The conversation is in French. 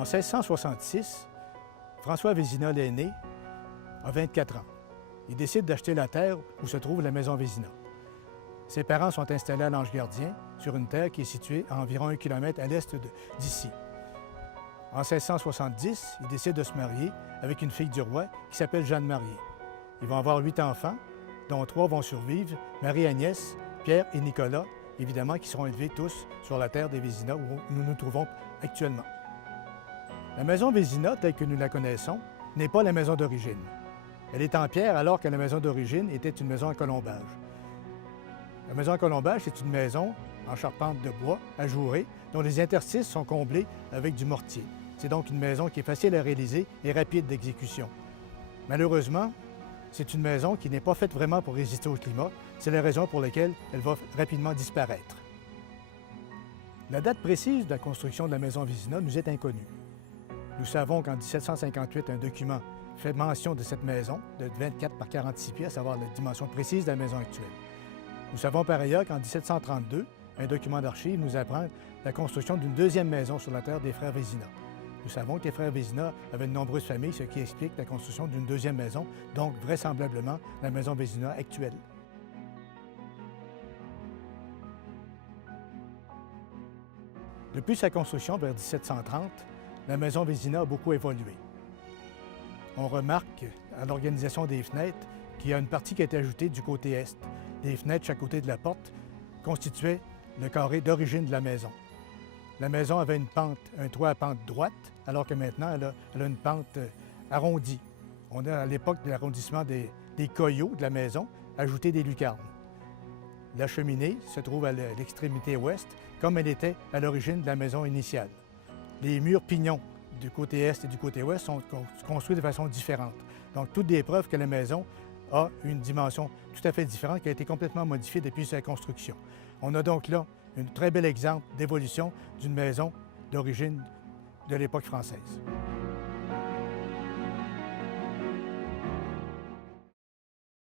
En 1666, François Vézina l'aîné a 24 ans. Il décide d'acheter la terre où se trouve la maison Vézina. Ses parents sont installés à l'Ange-Gardien, sur une terre qui est située à environ 1 km à l'est d'ici. En 1670, il décide de se marier avec une fille du roi qui s'appelle Jeanne-Marie. Ils vont avoir 8 enfants, dont 3 vont survivre, Marie-Agnès, Pierre et Nicolas, évidemment, qui seront élevés tous sur la terre des Vézina où nous nous trouvons actuellement. La maison Vézina, telle que nous la connaissons, n'est pas la maison d'origine. Elle est en pierre alors que la maison d'origine était une maison en colombage. La maison en colombage, c'est une maison en charpente de bois ajourée dont les interstices sont comblés avec du mortier. C'est donc une maison qui est facile à réaliser et rapide d'exécution. Malheureusement, c'est une maison qui n'est pas faite vraiment pour résister au climat. C'est la raison pour laquelle elle va rapidement disparaître. La date précise de la construction de la maison Vézina nous est inconnue. Nous savons qu'en 1758, un document fait mention de cette maison de 24 par 46 pieds, à savoir la dimension précise de la maison actuelle. Nous savons par ailleurs qu'en 1732, un document d'archives nous apprend la construction d'une deuxième maison sur la terre des frères Vézina. Nous savons que les frères Vézina avaient de nombreuses familles, ce qui explique la construction d'une deuxième maison, donc vraisemblablement la maison Vézina actuelle. Depuis sa construction vers 1730, la maison Vézina a beaucoup évolué. On remarque à l'organisation des fenêtres qu'il y a une partie qui a été ajoutée du côté est. Les fenêtres, chaque côté de la porte, constituaient le carré d'origine de la maison. La maison avait une pente, un toit à pente droite, alors que maintenant, elle a une pente arrondie. On a, à l'époque de l'arrondissement des coyots de la maison, ajouté des lucarnes. La cheminée se trouve à l'extrémité ouest, comme elle était à l'origine de la maison initiale. Les murs pignons du côté est et du côté ouest sont construits de façon différente. Donc, toutes des preuves que la maison a une dimension tout à fait différente qui a été complètement modifiée depuis sa construction. On a donc là un très bel exemple d'évolution d'une maison d'origine de l'époque française.